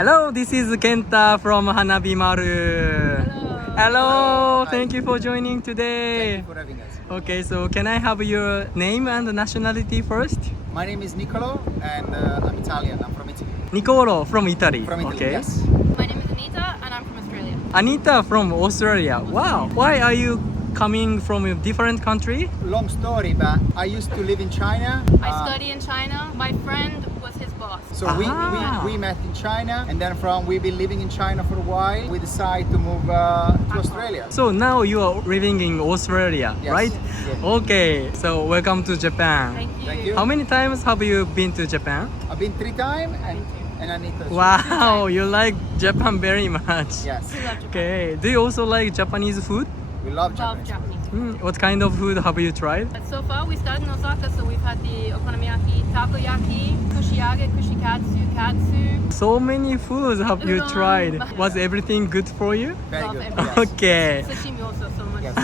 Hello, this is Kenta from Hanabimaru. Hello, thank you for joining today. Thank you for having us. Okay, so can I have your name and nationality first? My name is Nicolo and I'm Italian. I'm from Italy. Nicolo from Italy. From Italy, Okay. yes. My name is Anita and I'm from Australia. Anita from Australia. Wow. Why are you coming from a different country? Long story, but I used to live in China. I study in China. My friend was his boss. So Ah. we met in China, and then we've been living in China for a while. We decided to move to Australia. So now you are living in Australia, Yes. right? Yes. Okay. So welcome to Japan. Thank you. Thank you. How many times have you been to Japan? I've been 3 times, and Anita. Wow, you like Japan very much. Yes, We love Japan. Okay. Do you also like Japanese food? we love Love Japanese. Japanese. What kind of food have you tried? But so far, we started in Osaka, so we've had the okonomiyaki, takoyaki, kushiyage, kushikatsu, katsu. So many foods have you Udon. tried. Was everything good for you? Very Love good. everything. Yes. Okay. Sashimi also so much. Yes.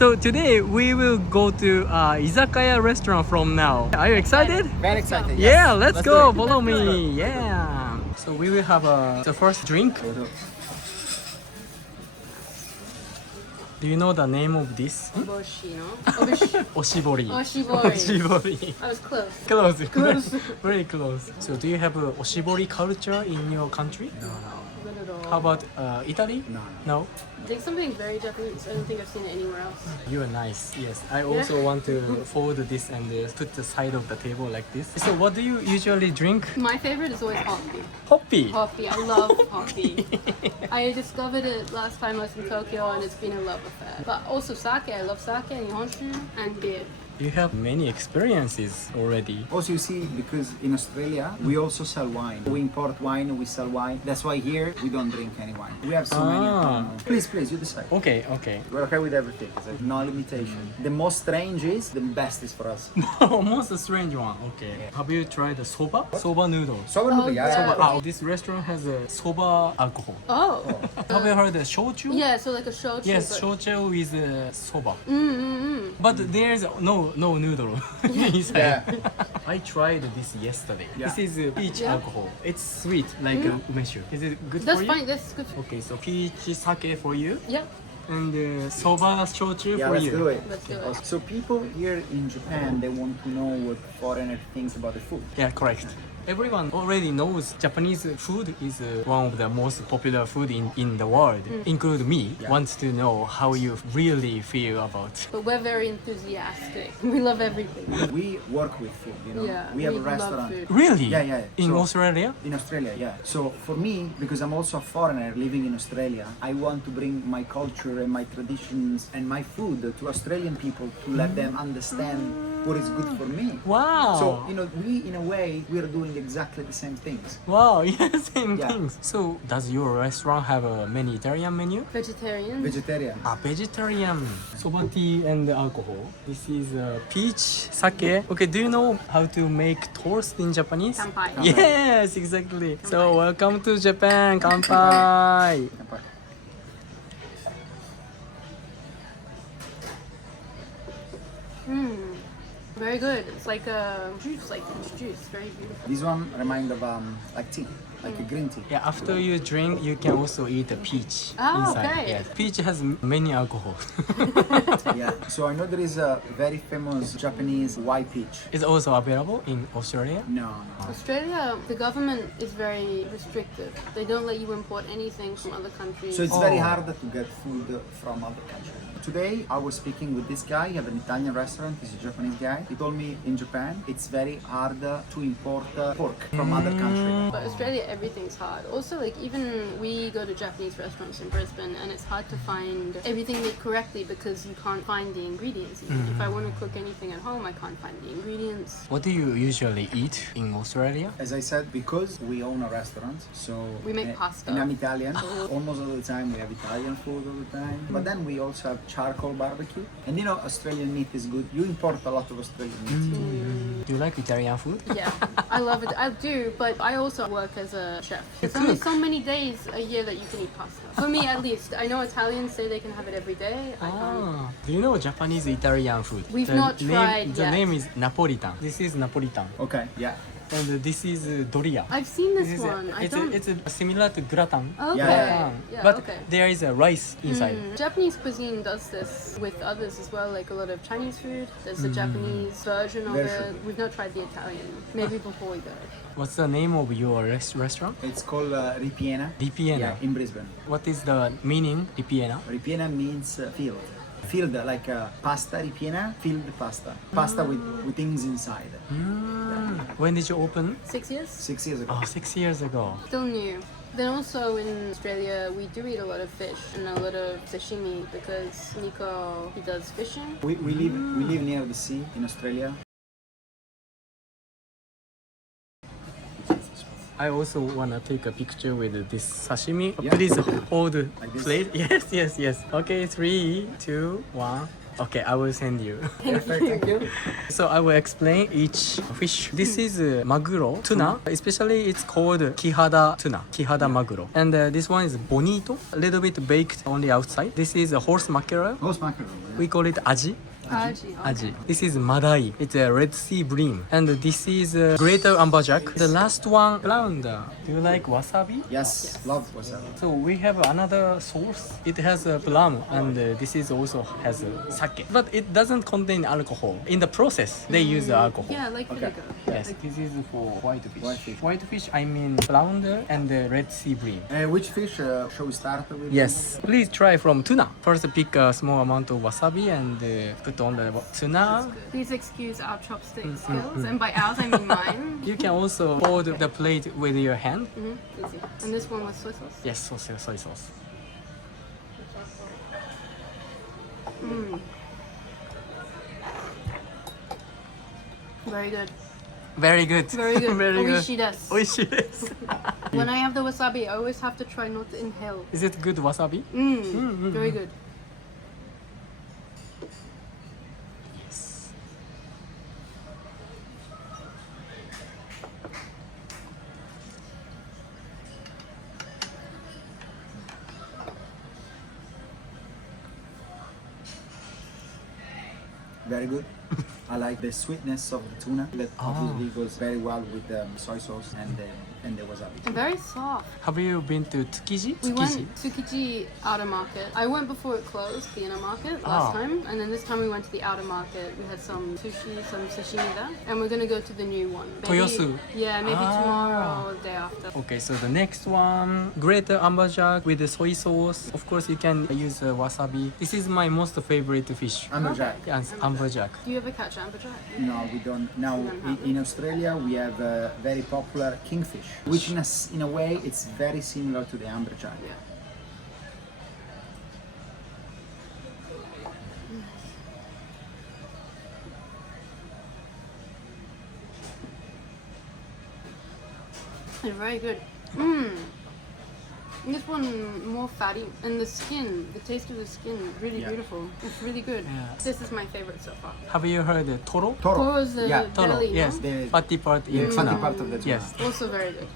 So today we will go to izakaya restaurant from now. Are you excited? Very excited. Yeah, Yes. let's do go. it. Follow Let's do me. it. Yeah. So we will have the first drink. Do you know the name of this? Oboshi, no? Oboshi. Oshibori. Oshibori. Oshibori. I was close. Close. Close. Very close. So do you have a oshibori culture in your country? No, Not at all. How about Italy? no. No? Like something very Japanese. I don't think I've seen it anywhere else. You are nice. Yes, I also want to fold this and put the side of the table like this. So what do you usually drink? My favorite is always hoppy. Hoppy. Hoppy. I love hoppy. I discovered it last time I was in Tokyo and it's been a love affair. But also sake. I love sake and nihonshu and beer. You have many experiences already. Also, you see, because in Australia we also sell wine. We import wine, we sell wine. That's why here we don't drink any wine. We have so many. Please, you decide. Okay, okay. We're okay with everything. There's no limitation. The most strange is the best is for us. Almost a strange one. Okay. Have you tried the soba? Soba noodles. Soba noodle, yeah. yeah. Ah, this restaurant has a soba alcohol. Oh. Have you heard the shochu? Yeah, so like a shochu. Yes, but- shochu with soba. Mm. But there's no noodle inside. Yeah. I tried this yesterday. Yeah. This is peach Yeah. alcohol. It's sweet like umeshu. Is it good That's for you? fine. That's good. Okay, so peach sake for you Yep. and soba shochu Yeah, for let's you. do it. Let's do it. So people here in Japan, they want to know what foreigner thinks about the food. Yeah, correct. Everyone already knows Japanese food is one of the most popular food in the world, including me. Yeah. Wants to know how you really feel about. But we're very enthusiastic. We love everything. We work with food, you know. Yeah. We have a love restaurant. food. Really? Yeah. In So- Australia? In Australia, yeah. So for me, because I'm also a foreigner living in Australia, I want to bring my culture and my traditions and my food to Australian people to let them understand what is good for me. Wow. So, you know, we in a way, we're doing exactly the same things. Wow, yeah, same Yeah. things. So, does your restaurant have a many Italian menu? Vegetarian. Vegetarian. Vegetarian. Soba tea and alcohol. This is peach sake. Okay, do you know how to make toast in Japanese? Kanpai. Yes, exactly. So, welcome to Japan. Kanpai. Very good. It's like a juice, like peach juice. Very beautiful. This one remind of like tea, like a green tea. Yeah, after you drink, you can also eat a peach Oh, inside. okay. Yes. Peach has many alcohol. Yeah. So I know there is a very famous Japanese white peach. It's also available in Australia. No. Australia, the government is very restrictive. They don't let you import anything from other countries. So it's very Oh. hard to get food from other countries. Today I was speaking with this guy, he has an Italian restaurant, he's a Japanese guy. He told me in Japan it's very hard to import pork from other countries. But Australia, everything's hard. Also, like even we go to Japanese restaurants in Brisbane, and it's hard to find everything made correctly because you can't find the ingredients. Even. If I want to cook anything at home, I can't find the ingredients. What do you usually eat in Australia? As I said, because we own a restaurant, so We make pasta. And I'm Italian. Almost all the time we have Italian food all the time. But then we also have charcoal barbecue. And you know, Australian meat is good. You import a lot of Australian meat. Do you like Italian food? Yeah, I love it. I do, but I also work as a chef. There's only so many days a year that you can eat pasta. For me, at least. I know Italians say they can have it every day. I can't. Do you know Japanese Italian food? We've The not name, tried The yet. name is Napolitan. This is Napolitan. Okay, yeah. And this is doria. I've seen this This is one. I don't. it's similar to gratin. Okay. Yeah. Yeah, But okay. there is a rice inside. Japanese cuisine does this with others as well, like a lot of Chinese food. There's a Japanese version of Version. it. We've not tried the Italian. Maybe before we go. What's the name of your restaurant? It's called Ripiena. Ripiena. Yeah, in Brisbane. What is the meaning, ripiena? Ripiena means field. Field like pasta, ripiena, field pasta. Pasta with things inside. When did you open? 6 years? 6 years ago. Oh, 6 years ago. Still new. Then also in Australia, we do eat a lot of fish and a lot of sashimi because Nico, he does fishing. We live near the sea in Australia. I also wanna take a picture with this sashimi. Yeah. Please hold the this? plate. Yes. Okay, 3, 2, 1. Okay, I will send you. Perfect, thank you. So I will explain each fish. This is maguro, tuna. Especially it's called kihada tuna, kihada maguro. And this one is bonito, a little bit baked only outside. This is a horse mackerel. Horse mackerel. We call it aji. Aji. Aji. This is madai. It's a Red Sea bream. And this is greater amberjack. The last one, flounder. Do you like wasabi? Yes, love wasabi. So we have another sauce. It has a plum, and this is also has sake. But it doesn't contain alcohol. In the process, they use the alcohol. Yeah, like vinegar. Yes, this is for white fish. White fish. White fish, I mean flounder and the Red Sea bream. Which fish shall we start with? Yes, please try from tuna. First, pick a small amount of wasabi and put on the tuna. Please excuse our chopstick skills, and by ours I mean mine. You can also hold the plate with your hand. Easy. And this one was soy sauce. Yes, soy sauce. Very good. Very good. Very good. Very good. Oishi desu. Oishi desu. When I have the wasabi, I always have to try not to inhale. Is it good wasabi? Very good. Very good. I like the sweetness of the tuna that obviously goes very well with the soy sauce and the wasabi. And very soft. Have you been to Tsukiji? We went to Tsukiji outer market. I went before it closed, the inner market, last time. And then this time we went to the outer market. We had some sushi, some sashimi there. And we're going to go to the new one. Maybe, Toyosu. Yeah, maybe tomorrow or the day after. Okay, so the next one, greater amberjack with the soy sauce. Of course, you can use wasabi. This is my most favorite fish. Amberjack. Yes, amberjack. Do you ever catch amberjack? No, we don't. Now, in Australia, we have a very popular kingfish, which in a way, it's very similar to the amberjack. Yeah. They're very good. This one more fatty, and the skin, the taste of the skin, really beautiful. It's really good. Yeah. This is my favorite so far. Have you heard the toro? Toro is the Yeah, Toro, belly, yes. no? The Fatty part in fatty tuna. part of the tuna. Yes. Also very good.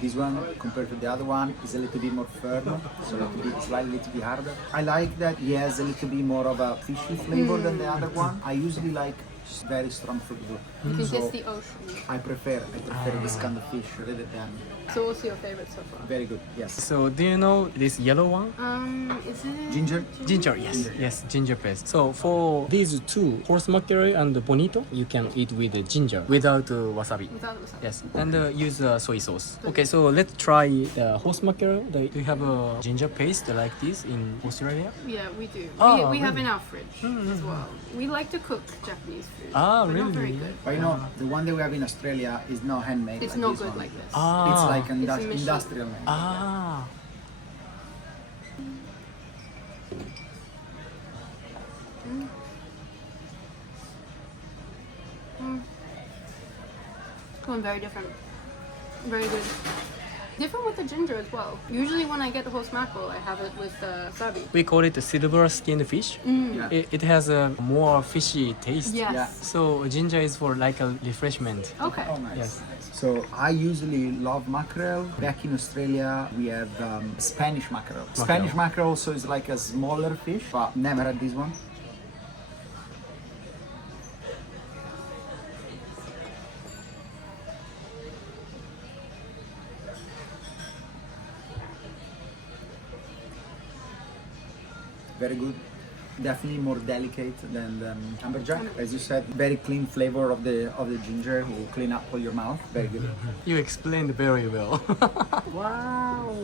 This one, compared to the other one, is a little bit more firm, so a little bit, slightly bit harder. I like that he has a little bit more of a fishy flavor than the other one. I usually like very strong flavor. You can So taste the ocean. I prefer this kind of fish rather than So what's your favorite so far? very good. Yes. So do you know this yellow one? Is it Ginger. Ginger, yes, ginger paste. So for these two, horse mackerel and bonito, you can eat with the ginger without wasabi. Without wasabi. Yes, and use soy sauce. Okay, so let's try the horse mackerel. Do you have a ginger paste like this in Australia? Yeah, we do. Oh, we have really? in our fridge as well. We like to cook Japanese food. Ah, but not very really? good. But you know, the one that we have in Australia is not handmade. It's like not this good one. like this. Ah. It's like It's a machine. industrial made. Ah. One very different. Very good. Different with the ginger as well. Usually when I get horse mackerel, I have it with wasabi. We call it a silver skinned fish. Yeah. It has a more fishy taste. Yes. Yeah. So ginger is for like a refreshment. Okay. Oh, nice. Yes. Nice. So I usually love mackerel. Back in Australia, we have Spanish mackerel. Spanish mackerel also is like a smaller fish, but never had this one. Very good. Definitely more delicate than the amberjack. As you said, very clean flavor of the ginger will clean up all your mouth. Very good. You explained very well. Wow.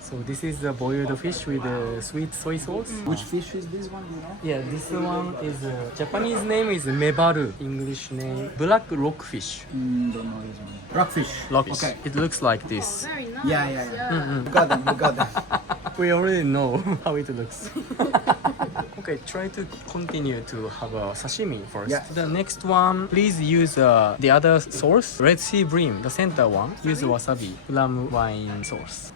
So this is the boiled fish with the sweet soy sauce. Which fish is this one? Do you know? Yeah, this one is Japanese name is mebaru. English name black rockfish. Don't know this one. Rockfish. Rockfish. Okay. It looks like this. Very nice. Yeah. We got them. We got them. We already know how it looks. Okay, try to continue to have a sashimi first. Yeah. The next one, please use the other sauce, Red Sea Bream, the center one. Use wasabi, plum wine sauce.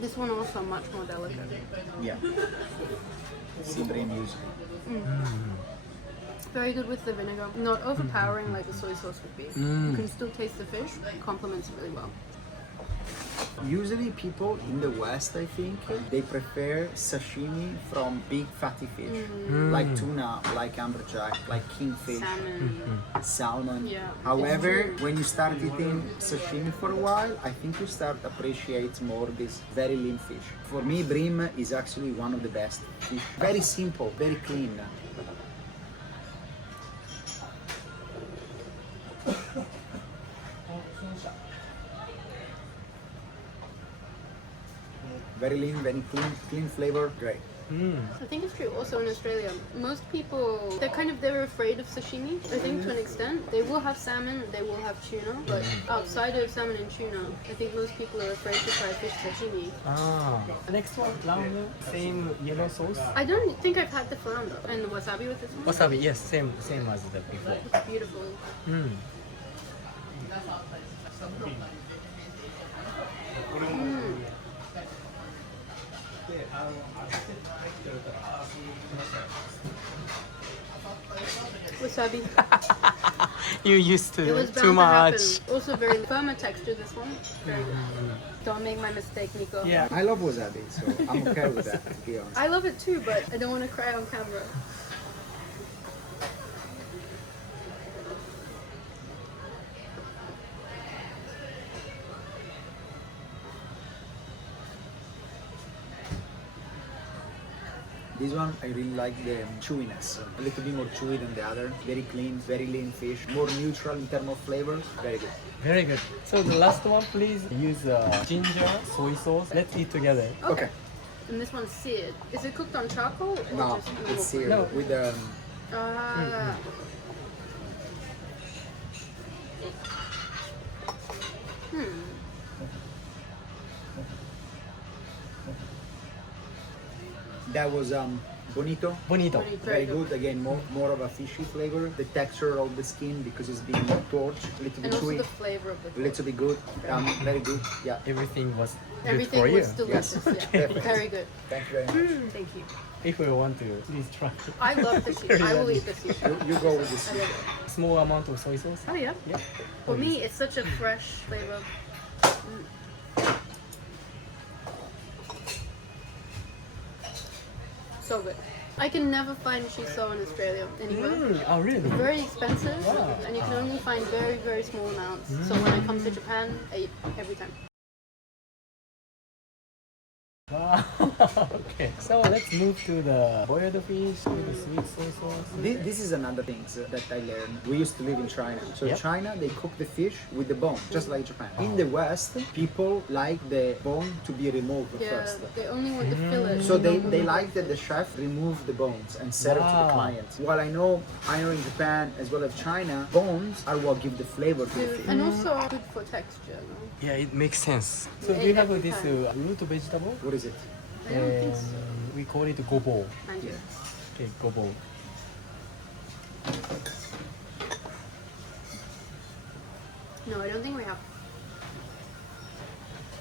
This one also much more delicate. Yeah. Sea bream usually. Very good with the vinegar. Not overpowering like the soy sauce would be. You can still taste the fish. It complements it really well. Usually people in the West, I think, they prefer sashimi from big fatty fish. Like tuna, like amberjack, like kingfish, salmon. Yeah. However, when you start eating sashimi for a while, I think you start appreciate more this very lean fish. For me, bream is actually one of the best fish. Very simple, very clean. Very lean, very clean flavor, great. I think it's true also in Australia. Most people, they're afraid of sashimi, I think, to an extent. They will have salmon, they will have tuna, but outside of salmon and tuna, I think most people are afraid to try fish sashimi. Ah. Next one, flounder, same yellow sauce. I don't think I've had the flounder. And the wasabi with this one? Wasabi, yes, same as the before. It's beautiful. Wasabi. You used It was to bound too to happen. much. Also very firmer texture, this one. Very good. Don't make my mistake, Nico. Yeah. I love wasabi, so I'm okay with that, to be honest. I love it too, but I don't want to cry on camera. This one, I really like the chewiness. A little bit more chewy than the other. Very clean, very lean fish. More neutral in terms of flavor. Very good. Very good. So the last one, please use ginger, soy sauce. Let's eat together. Okay. And this one's seared. Is it cooked on charcoal or No, just it's normal? seared No. with the... Ah. That was bonito. Bonito. Very good. Again, more of a fishy flavor. The texture of the skin because it's being torched. A little And bit also chewy. the flavor of the A little bit good. Very good. Yeah. Everything was good Everything for you. was delicious. Yeah. Perfect. Very good. Thank you very much. Thank you. If you want to, please try. I love the sushi. I will eat the sushi. You go with this. I love it. Small amount of soy sauce. Oh yeah. Yeah. For me, it's such a fresh flavor. So good. I can never find shiso in Australia anywhere. Oh, really? Very expensive, Wow. and you can only find very, very small amounts. So when I come to Japan, I eat every time. Wow. Okay. So let's move to the boiled fish with the sweet soy sauce. This is another thing that I learned. We used to live in China. So Yep. China, they cook the fish with the bone, just like Japan. In the West, people like the bone to be removed Yeah, first. they only want the fillet. So they like that the chef remove the bones and serve to the Wow. client. While I know in Japan as well as China, bones are what give the flavor to the fish. And also good for texture. No? Yeah, it makes sense. So do you have this root vegetable? What is it? I don't think so. We call it gobo. And you. Okay, gobo. No, I don't think we have.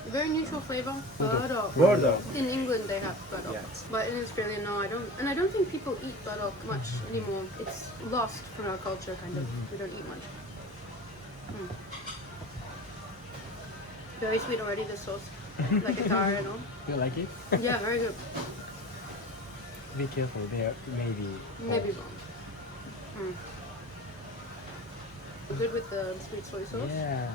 Very neutral flavor. Burdock. Burdock. In England they have burdock, Yes. but in Australia no, I don't. And I don't think people eat burdock much anymore. It's lost from our culture, kind of. We don't eat much. Very sweet already. This sauce, like a car and all. You like it? Yeah, very good. Be careful, there maybe. Maybe wrong. Good with the sweet soy sauce. Yeah.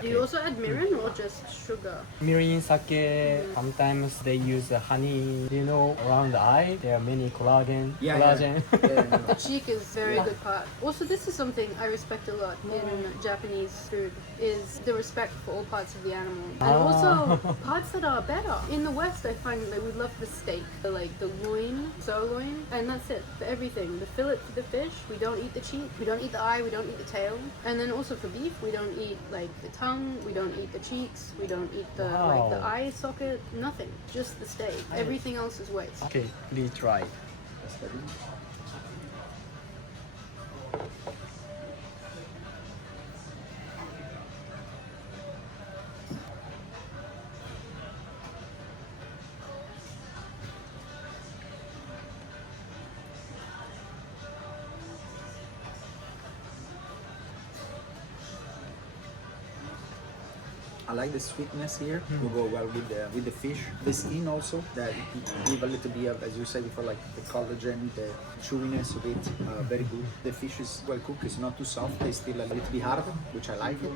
Do you also add mirin or just sugar? Mirin, sake, sometimes they use honey. You know, around the eye, there are many collagen. Collagen. The cheek is very good part. Also, this is something I respect a lot in Japanese food, is the respect for all parts of the animal. And also parts that are better. In the West, I find that we love the steak, like the loin, sirloin, and that's it for everything. The fillet for the fish, we don't eat the cheek, we don't eat the eye, we don't eat the tail. And then also for beef, we don't eat like the tongue, we don't eat the cheeks, we don't eat the like the eye socket, nothing. Just the steak. Everything else is waste. Okay, please try. I like the sweetness here. Will go well with the fish. The skin also that give a little bit of, as you said before, like the collagen, the chewiness of it. Very good. The fish is well cooked. It's not too soft. It's still a little bit hard, which I like it.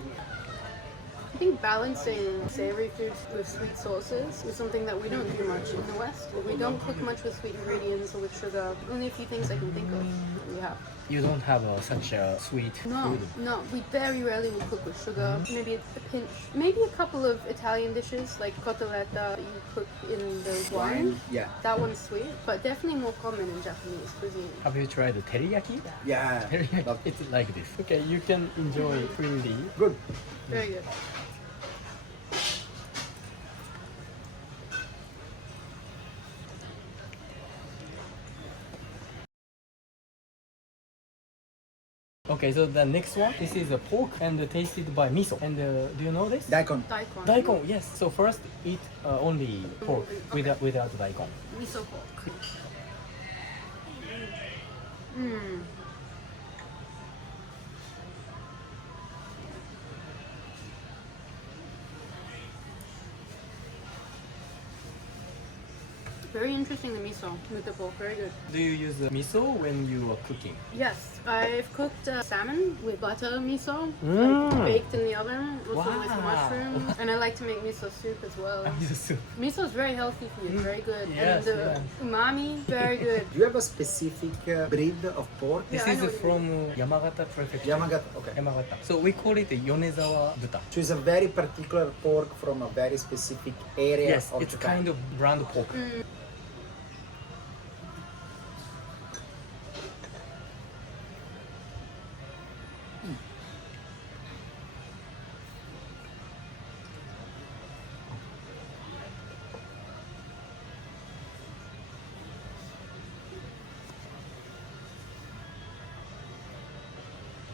I think balancing savory foods with sweet sauces is something that we don't do much in the West. We don't cook much with sweet ingredients or with sugar. Only a few things I can think of we have. You don't have such a sweet No, food. no, we very rarely will cook with sugar. Maybe a pinch. Maybe a couple of Italian dishes like cotoletta that you cook in the wine. Yeah. That one's sweet, but definitely more common in Japanese cuisine. Have you tried the teriyaki? Yeah. Teriyaki. It's like this. Okay, you can enjoy freely. Good. Very good. Okay, so the next one, this is a pork and tasted by miso. And do you know this? Daikon. Daikon. Daikon, yes. So first eat only pork without daikon. Miso pork. Very interesting, the miso with the pork. Very good. Do you use miso when you are cooking? Yes, I've cooked salmon with butter miso, like baked in the oven, also with Wow. mushrooms, and I like to make miso soup as well. Miso soup. Miso is very healthy for you, very good, Yes, and the umami, very good. Do you have a specific breed of pork? This Yeah, I is know what you from Yamagata prefecture. Yamagata. Okay. Yamagata. So we call it Yonezawa buta. So it's a very particular pork from a very specific area Yes, of it's Japan. kind of brand pork.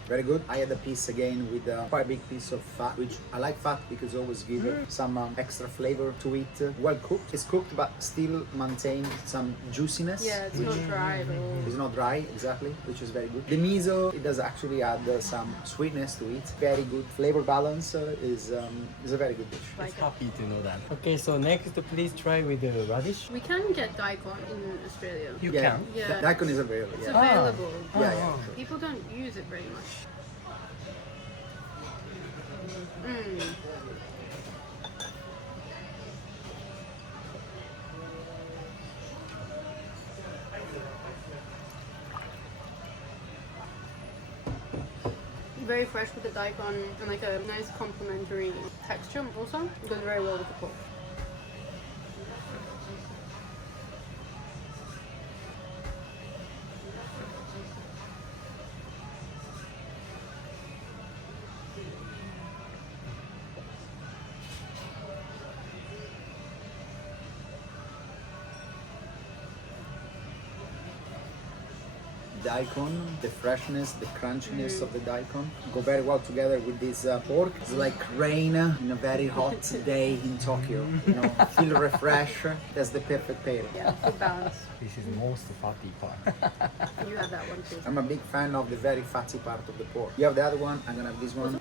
Very good. I had a piece again with a quite big piece of fat, which I like fat because it always gives some extra flavor to it. Well cooked. It's cooked but still maintain some juiciness. Yeah, it's which not dry at all. is not dry, exactly, which is very good. The miso, it does actually add some sweetness to it. Very good. Flavor balance is a very good dish. Like It's it. happy to know that. Okay, so next please try with the radish. We can get daikon in Australia. You Yeah, can. Yeah. Daikon is available. It's Yeah. available. Yeah, yeah. People don't use it very much. Very fresh with the daikon and like a nice complementary texture also. It goes very well with the pork. daikon, the freshness, the crunchiness of the daikon go very well together with this pork. It's like rain in a very hot day in Tokyo. You know, feel refreshed. That's the perfect pair. Yeah, good balance. This is most fatty part. You have that one too. I'm a big fan of the very fatty part of the pork. You have the other one, I'm gonna have this one.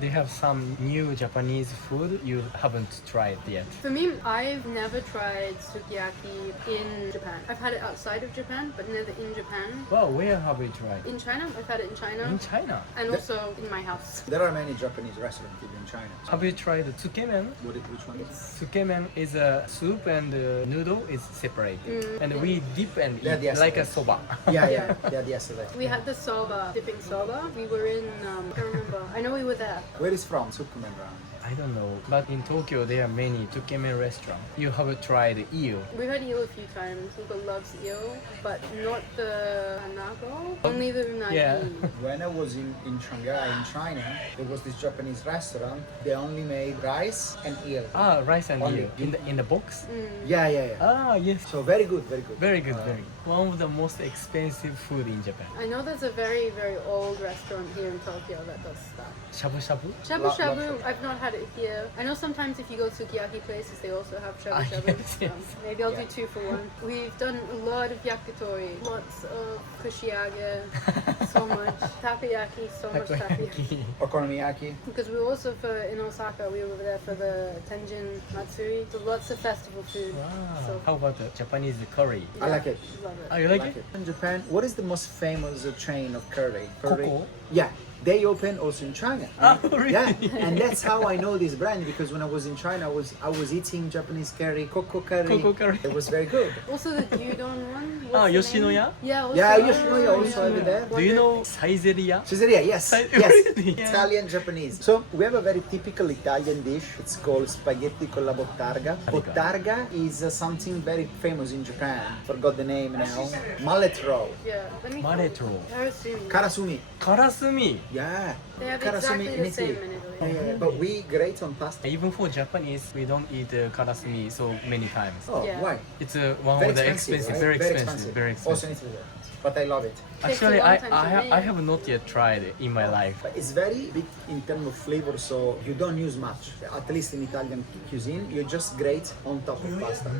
They have some new Japanese food you haven't tried yet. For me, I've never tried sukiyaki in Japan. I've had it outside of Japan, but never in Japan. Well, where have you tried? In China, I've had it in China. In China. And also in my house. There are many Japanese restaurants in China. Have you tried tsukemen? Which one is it? Tsukemen is a soup and noodle is separate. And we dip and Yeah, eat yes. like a soba. Yeah, yesterday. We had the soba, dipping soba. We were in, I don't remember. I know we were there. Where is from? Tsukumen ramen. I don't know, but in Tokyo there are many tsukemen restaurants. You have tried eel. We've had eel a few times. Luca loves eel, but not the anago, only the unagi. Yeah. When I was in Shanghai, in China, there was this Japanese restaurant. They only made rice and eel. Ah, rice and Only. eel in the box. Yeah. Ah, yes. So very good, very good. Very good, very good. One of the most expensive food in Japan. I know there's a very, very old restaurant here in Tokyo that does that. Shabu shabu. Shabu Love shabu, shabu. I've not had it here. I know sometimes if you go to sukiyaki places, they also have shabu shabu. yes. Maybe I'll do 2 for 1. We've done a lot of yakitori, lots of kushiage, so much takoyaki, so much takoyaki. Okonomiyaki. Because we were also in Osaka, we were there for the Tenjin Matsuri, so lots of festival food. Wow. So How about the Japanese curry? I like it. love Oh, it. you I like like it? it. In Japan, what is the most famous chain of curry? Coco? Yeah. They open also in China. Oh, really? Yeah, and that's how I know this brand because when I was in China, I was eating Japanese curry, Coco curry. Coco curry. It was very good. Also the gyudon one. Ah, what's the name? Yoshinoya? Yeah, also. Yeah, Yoshinoya also over there. Do you know Saizeria? Caesarea, yes, Really? yes, Yeah. Italian Japanese. So we have a very typical Italian dish. It's called spaghetti con la bottarga. Bottarga is something very famous in Japan. Forgot the name now. Mallet roll. Yeah, let me. Mallet roll. Karasumi. Karasumi. Karasumi. Yeah. They have Karasumi exactly in the same Italy. in Italy. Yeah, but we grate on pasta. Even for Japanese, we don't eat karasumi so many times. Oh, Yeah. why? It's one Very of the expensive, expensive, right? very expensive, very Also expensive. in Italy, very expensive. But I love it. Takes a Actually, long time to I make. have not yet tried it in my life. But it's very big in terms of flavor, so you don't use much. At least in Italian cuisine, you just grate on top of pasta.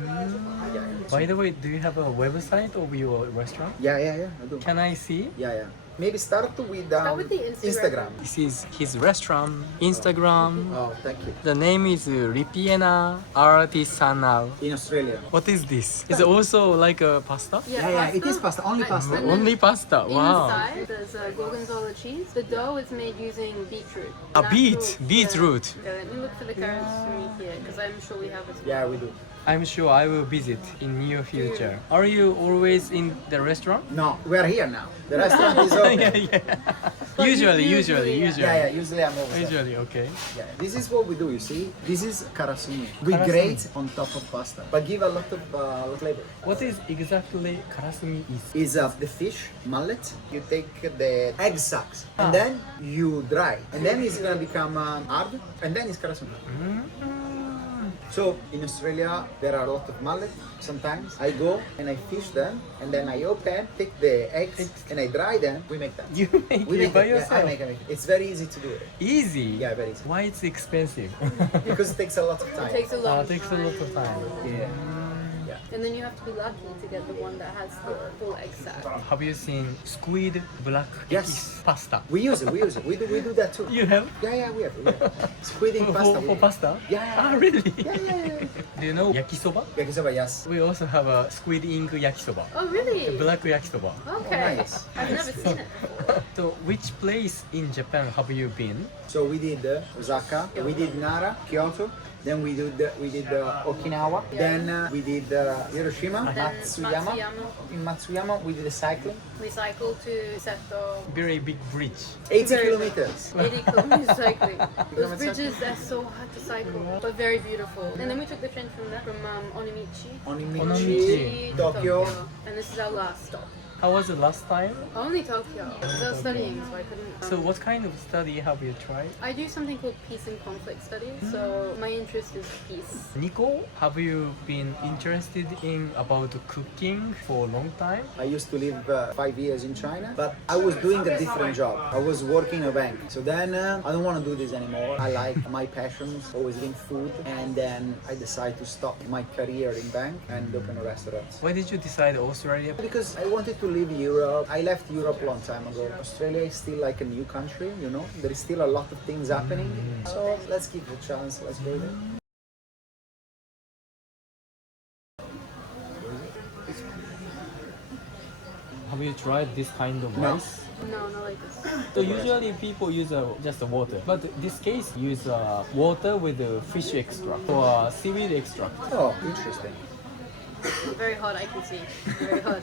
Yeah, By the way, do you have a website of your restaurant? yeah, I do. Can I see? Yeah. Maybe start with, Start with the Instagram. This is his restaurant, Instagram. Oh, thank you. The name is Ripiena Artisanal. In Australia. What is this? Is it also like a pasta? Yeah, it is pasta, only pasta. And then Only pasta. Wow. Inside, there's gorgonzola cheese. The dough is made using beetroot. A Natural- beetroot. Yeah, let me look for the karasumi here, because I'm sure we have it. Yeah, we do. I'm sure I will visit in near future. Are you always in the restaurant? No, we are here now. The restaurant is open. But Usually. Yeah, usually I'm over there. Usually, okay. Yeah, this is what we do, you see? This is karasumi. We Karasumi. grate on top of pasta, but give a lot of flavor. What is exactly karasumi is? Is the fish mullet. You take the egg sacs Ah. and then you dry, and then it's gonna become hard, and then it's karasumi. So in Australia there are a lot of mullet. Sometimes I go and I fish them, and then I open, take the eggs, and I dry them. We make that. You make We it make by it. Yeah, yourself? I make it. It's very easy to do it Easy? Yeah, very easy. Why it's expensive? because it takes a lot of time. It takes a long It takes a lot of time. Yeah. And then you have to be lucky to get the one that has the full egg sac. Have you seen squid black Yes. kiss pasta? We use it. We do that too. You have? Yeah, we have. Squid in pasta. For pasta? Yeah. Ah, really? Yeah. Do you know yakisoba? Yakisoba, yes. We also have a squid ink yakisoba. Oh, really? Black yakisoba. Okay. nice. I've never seen it before. So which place in Japan have you been? So we did Osaka, we did Nara, Kyoto, then we did Okinawa, then we did Hiroshima, Then Matsuyama. In Matsuyama we did the cycling, We cycled to Seto. Very big bridge. 80 Very kilometers. 80 kilometers cycling. Those Kilometers bridges are so hard to cycle, but very beautiful. And then we took the train from there, from Onimichi Onimichi, Onimichi. Tokyo. And this is our last stop. How was the last time? Only Tokyo. I was studying, so I couldn't. So what kind of study have you tried? I do something called peace and conflict studies. So my interest is peace. Nico, have you been interested in about cooking for a long time? I used to live 5 years in China, but I was doing a different job. I was working in a bank. So then I don't want to do this anymore. I like my passions, always been food, and then I decided to stop my career in bank and open a restaurant. Why did you decide Australia? Because I wanted to leave Europe. I left Europe a long time ago. Australia is still like a new country, you know. There is still a lot of things happening. So let's give it a chance. Let's go there. Have you tried this kind of No. rice? No, not like this. So usually people use just water, but this case use water with fish extract or seaweed extract. Oh, interesting. Very hot, I can see. Very hot.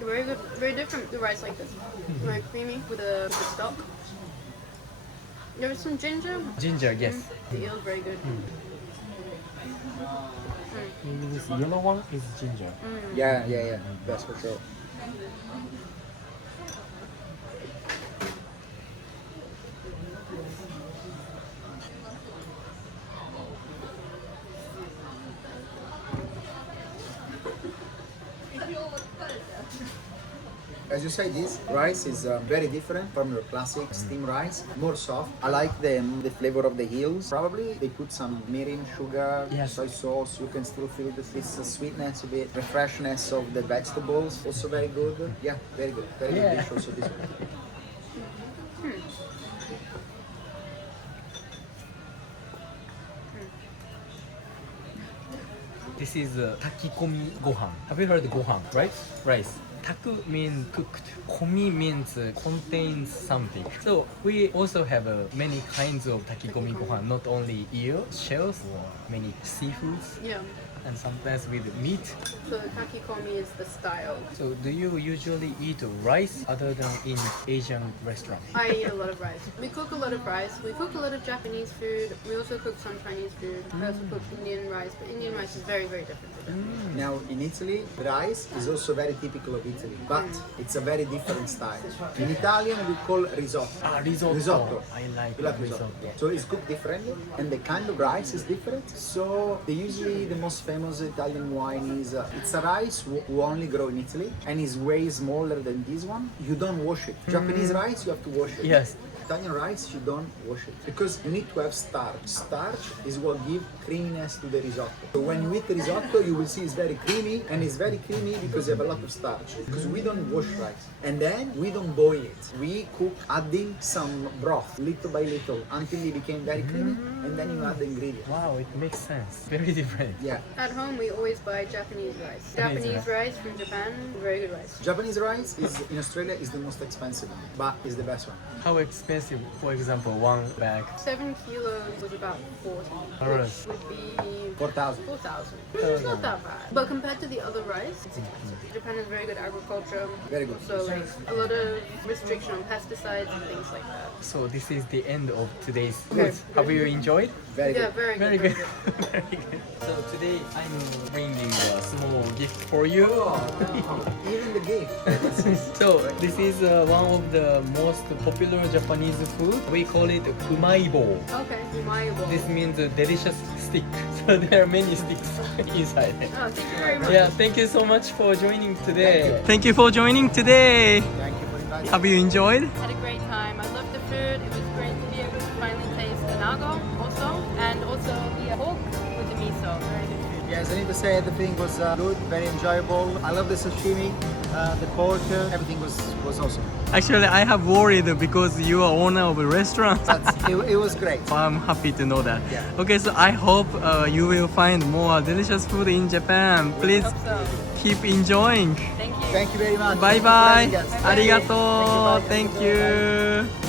Very good, very different. The rice like this, very creamy with the stock. There was some ginger. Ginger, yes. The eel is very good. Maybe this yellow one is ginger. Yeah. That's for sure. As you say, this rice is very different from your classic steamed rice, more soft. I like the flavor of the hills. Probably they put some mirin, sugar, Yes. soy sauce. You can still feel this sweetness, a bit refreshness of the vegetables. Also very good. Yeah, very good. Very good dish also this one. This is takikomi gohan. Have you heard gohan, right? Rice. Taku means cooked. Komi means contains something. So we also have many kinds of takikomi gohan, not only eel, shells, or many seafoods, Yeah. and sometimes with meat. So takikomi is the style. So do you usually eat rice other than in Asian restaurant? I eat a lot of rice. We cook a lot of rice. We cook a lot of Japanese food. We also cook some Chinese food. We also cook Indian rice, but Indian rice is very, very different. Now in Italy, rice is also very typical of Italy, but it's a very different style. In Italian, we call risotto. Risotto. Risotto. I like You like risotto. So it's cooked differently, and the kind of rice is different. So usually the most famous Italian wine is it's a rice who only grow in Italy and is way smaller than this one. You don't wash it. Japanese rice, you have to wash it. Yes. Italian rice, you don't wash it because you need to have starch. Starch is what gives creaminess to the risotto. So when you eat the risotto, you will see it's very creamy, and it's very creamy because you have a lot of starch. Because we don't wash rice, and then we don't boil it. We cook, adding some broth little by little until it became very creamy, and then you add the ingredients. Wow, it makes sense. Very different. Yeah. At home, we always buy Japanese rice. Japanese rice from Japan, very good rice. Japanese rice is in Australia is the most expensive one, but is the best one. How expensive, for example, one bag? 7 kilos was about 40, Alright. which would be 4,000. 4,000. It's not that bad. But compared to the other rice, it's expensive. Japan has very good agriculture. Very good. So like a lot of restriction on pesticides and things like that. So this is the end of today's Good. food. Have you enjoyed? Very Yeah, good. very good. Very good. Very good. So today I'm bringing a small gift for you. Even the gift. So this is one of the most popular Japanese food. We call it umaibo. Okay, my bowl. This means a delicious stick. So there are many sticks inside. Oh, thank you very much. Yeah, thank you so much for joining today. Thank you. Thank you for joining today. Thank you for inviting. Have you enjoyed? Had a great time. I loved the food. It was great to be able to finally taste the nago also, and also the pork with the miso. Very good food. Yes, I need to say everything was good, very enjoyable. I love the sashimi, the pork, everything was awesome. Actually, I have worried because you are owner of a restaurant. But it was great. I'm happy to know that. Yeah. Okay, so I hope you will find more delicious food in Japan. Please Hope so. keep enjoying. Thank you. Thank you very much. Bye Thank you for bye. having us. Arigato. Thank you. Thank you.